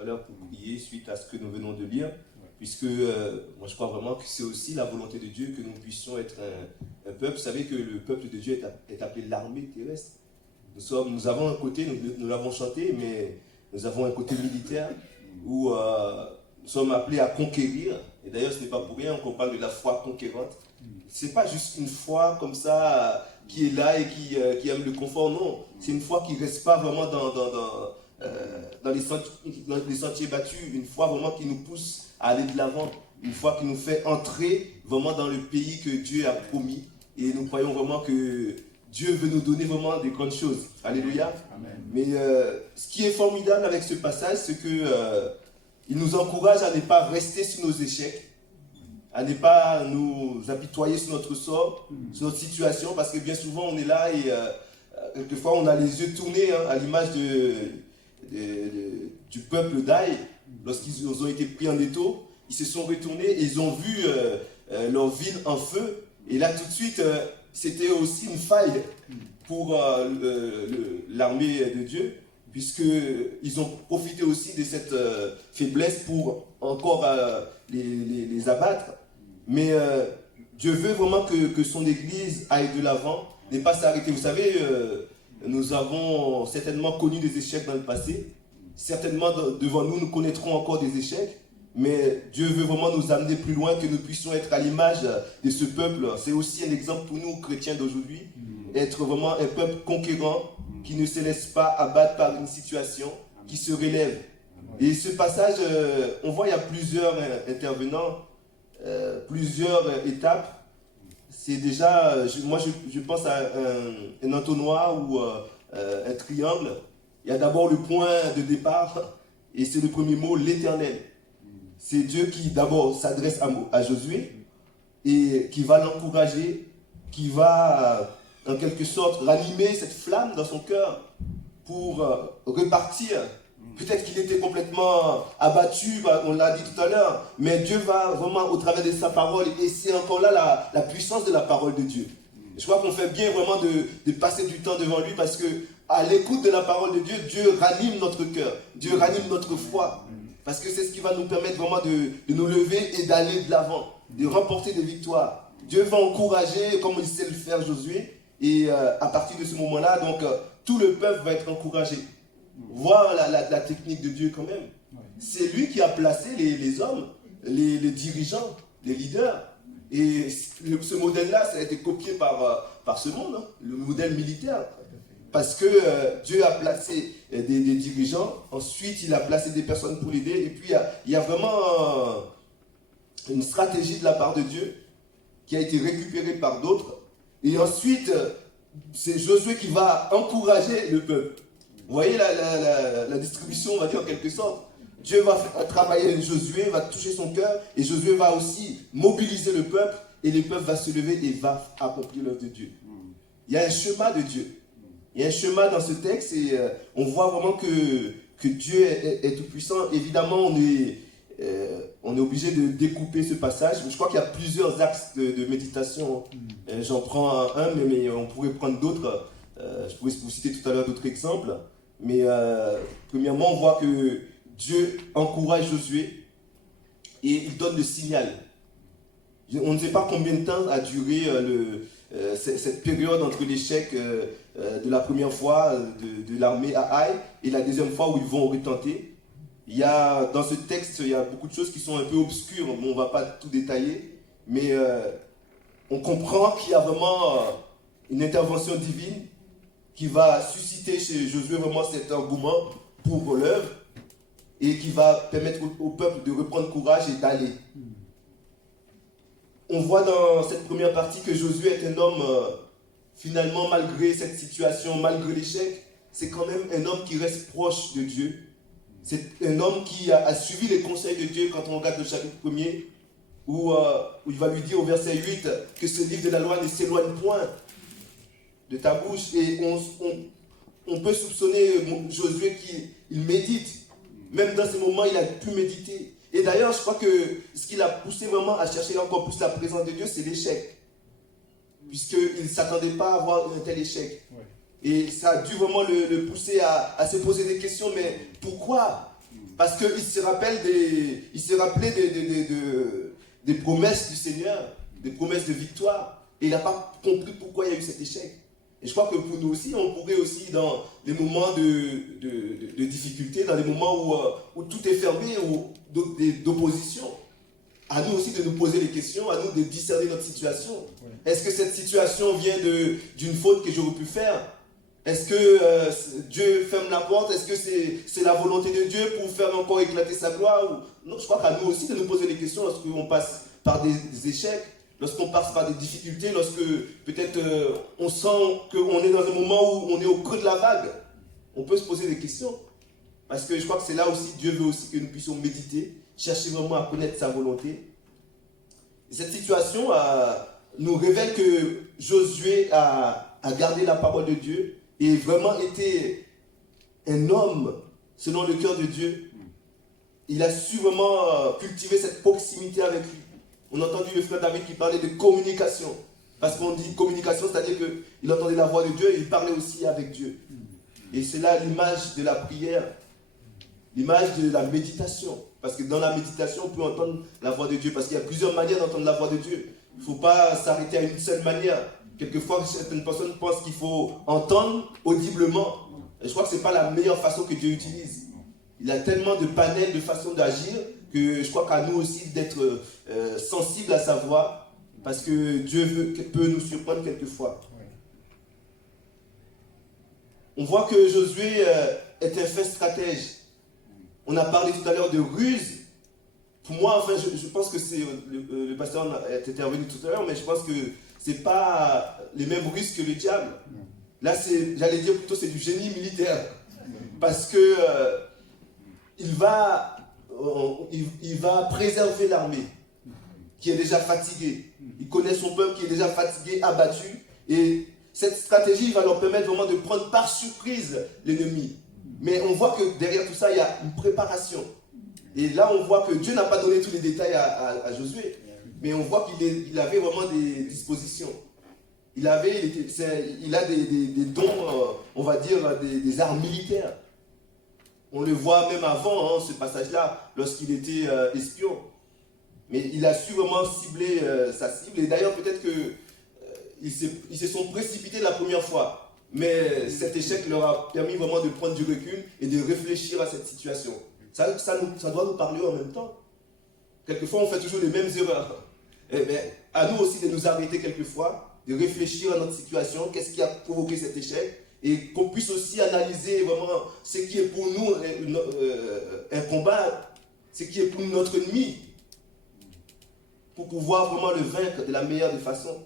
tout à l'heure pour prier suite à ce que nous venons de lire, puisque moi je crois vraiment que c'est aussi la volonté de Dieu que nous puissions être un peuple. Vous savez que le peuple de Dieu est appelé l'armée terrestre. Nous avons un côté, nous l'avons chanté, mais nous avons un côté militaire où nous sommes appelés à conquérir. Et d'ailleurs, ce n'est pas pour rien qu'on parle de la foi conquérante. Ce n'est pas juste une foi comme ça qui est là et qui aime le confort, non. C'est une foi qui ne reste pas vraiment dans les sentiers battus, une foi vraiment qui nous pousse à aller de l'avant, une foi qui nous fait entrer vraiment dans le pays que Dieu a promis. Et nous croyons vraiment que Dieu veut nous donner vraiment des grandes choses. Alléluia. Amen. Mais ce qui est formidable avec ce passage, c'est que il nous encourage à ne pas rester sur nos échecs, à ne pas nous apitoyer sur notre sort, sur notre situation, parce que bien souvent on est là et quelquefois on a les yeux tournés à l'image du peuple d'Aï. Lorsqu'ils ont été pris en étau, ils se sont retournés et ils ont vu leur ville en feu. Et là tout de suite, c'était aussi une faille pour l'armée de Dieu, puisqu'ils ont profité aussi de cette faiblesse pour encore les abattre. Mais Dieu veut vraiment que son Église aille de l'avant, n'est pas s'arrêter. Vous savez, nous avons certainement connu des échecs dans le passé. Certainement devant nous, nous connaîtrons encore des échecs. Mais Dieu veut vraiment nous amener plus loin, que nous puissions être à l'image de ce peuple. C'est aussi un exemple pour nous, chrétiens d'aujourd'hui. Être vraiment un peuple conquérant, qui ne se laisse pas abattre par une situation, qui se relève. Et ce passage, on voit il y a plusieurs intervenants, plusieurs étapes. C'est déjà, moi je pense à un entonnoir ou un triangle. Il y a d'abord le point de départ, et c'est le premier mot, l'Éternel. C'est Dieu qui d'abord s'adresse à Josué, et qui va l'encourager, qui va en quelque sorte ranimer cette flamme dans son cœur pour repartir. Peut-être qu'il était complètement abattu, on l'a dit tout à l'heure, mais Dieu va vraiment au travers de sa parole, et c'est encore là la puissance de la parole de Dieu. Je crois qu'on fait bien vraiment de passer du temps devant lui, parce que à l'écoute de la parole de Dieu, Dieu ranime notre cœur, Dieu ranime notre foi, parce que c'est ce qui va nous permettre vraiment de nous lever et d'aller de l'avant, de remporter des victoires. Dieu va encourager, comme il sait le faire Josué, et à partir de ce moment-là, donc tout le peuple va être encouragé. Voir la technique de Dieu quand même. C'est lui qui a placé les hommes, les dirigeants, les leaders. Et ce modèle-là, ça a été copié par ce monde, le modèle militaire. Parce que Dieu a placé des dirigeants, ensuite il a placé des personnes pour l'aider, et puis il y a vraiment une stratégie de la part de Dieu qui a été récupérée par d'autres. Et ensuite, c'est Josué qui va encourager le peuple. Vous voyez la distribution, on va dire en quelque sorte. Dieu va travailler Josué, va toucher son cœur, et Josué va aussi mobiliser le peuple, et le peuple va se lever et va accomplir l'œuvre de Dieu. Il y a un chemin de Dieu. Il y a un chemin dans ce texte, et on voit vraiment que Dieu est tout puissant. Évidemment, on est obligé de découper ce passage. Je crois qu'il y a plusieurs axes de méditation. J'en prends un, mais on pourrait prendre d'autres. Je pourrais vous citer tout à l'heure d'autres exemples. Mais premièrement, on voit que Dieu encourage Josué et il donne le signal. On ne sait pas combien de temps a duré cette période entre l'échec de la première fois de l'armée à Haï et la deuxième fois où ils vont retenter. Dans ce texte, il y a beaucoup de choses qui sont un peu obscures, on ne va pas tout détailler, mais on comprend qu'il y a vraiment une intervention divine qui va susciter chez Josué vraiment cet engouement pour l'œuvre et qui va permettre au peuple de reprendre courage et d'aller. On voit dans cette première partie que Josué est un homme, finalement, malgré cette situation, malgré l'échec, c'est quand même un homme qui reste proche de Dieu. C'est un homme qui a suivi les conseils de Dieu quand on regarde le chapitre 1er, où il va lui dire au verset 8 que ce livre de la loi ne s'éloigne point de ta bouche. Et on peut soupçonner Josué qu'il médite. Même dans ces moments, il a pu méditer. Et d'ailleurs, je crois que ce qui l'a poussé vraiment à chercher encore plus la présence de Dieu, c'est l'échec. Puisqu'il ne s'attendait pas à avoir un tel échec. Et ça a dû vraiment le pousser à se poser des questions. Mais pourquoi ? Parce qu'il se rappelait des promesses du Seigneur, des promesses de victoire. Et il n'a pas compris pourquoi il y a eu cet échec. Et je crois que pour nous aussi, on pourrait aussi, dans les moments de difficulté, dans les moments où tout est fermé, ou d'opposition, à nous aussi de nous poser les questions, à nous de discerner notre situation. Oui. Est-ce que cette situation vient d'une faute que j'aurais pu faire? Est-ce que Dieu ferme la porte? Est-ce que c'est la volonté de Dieu pour faire encore éclater sa gloire? Non, je crois qu'à nous aussi de nous poser les questions lorsqu'on passe par des échecs, lorsqu'on passe par des difficultés, lorsque peut-être on sent qu'on est dans un moment où on est au creux de la vague. On peut se poser des questions. Parce que je crois que c'est là aussi, Dieu veut aussi que nous puissions méditer, chercher vraiment à connaître sa volonté. Et cette situation nous révèle que Josué a gardé la parole de Dieu et vraiment été un homme selon le cœur de Dieu. Il a su vraiment cultiver cette proximité avec lui. On a entendu le frère David qui parlait de communication. Parce qu'on dit communication, c'est-à-dire qu'il entendait la voix de Dieu et il parlait aussi avec Dieu. Et c'est là l'image de la prière, l'image de la méditation. Parce que dans la méditation, on peut entendre la voix de Dieu. Parce qu'il y a plusieurs manières d'entendre la voix de Dieu. Il ne faut pas s'arrêter à une seule manière. Quelquefois, certaines personnes pensent qu'il faut entendre audiblement. Et je crois que ce n'est pas la meilleure façon que Dieu utilise. Il a tellement de panels de façons d'agir que je crois qu'à nous aussi d'être sensibles à sa voix. Parce que Dieu peut nous surprendre quelquefois. On voit que Josué est un fin stratège. On a parlé tout à l'heure de ruse. Pour moi, enfin, je pense que c'est le pasteur est intervenu tout à l'heure, mais je pense que ce n'est pas les mêmes ruses que le diable. Là, j'allais dire plutôt c'est du génie militaire. Parce que il va préserver l'armée qui est déjà fatiguée. Il connaît son peuple qui est déjà fatigué, abattu. Et cette stratégie va leur permettre vraiment de prendre par surprise l'ennemi. Mais on voit que derrière tout ça, il y a une préparation. Et là, on voit que Dieu n'a pas donné tous les détails à Josué. Mais on voit qu'il avait vraiment des dispositions. Il a des dons, on va dire, des armes militaires. On le voit même avant, ce passage-là, lorsqu'il était espion. Mais il a su vraiment cibler sa cible. Et d'ailleurs, peut-être qu'ils se sont précipités la première fois. Mais cet échec leur a permis vraiment de prendre du recul et de réfléchir à cette situation. Ça doit nous parler en même temps. Quelquefois, on fait toujours les mêmes erreurs. Mais à nous aussi de nous arrêter quelquefois, de réfléchir à notre situation, qu'est-ce qui a provoqué cet échec, et qu'on puisse aussi analyser vraiment ce qui est pour nous un combat, ce qui est pour nous notre ennemi, pour pouvoir vraiment le vaincre de la meilleure des façons.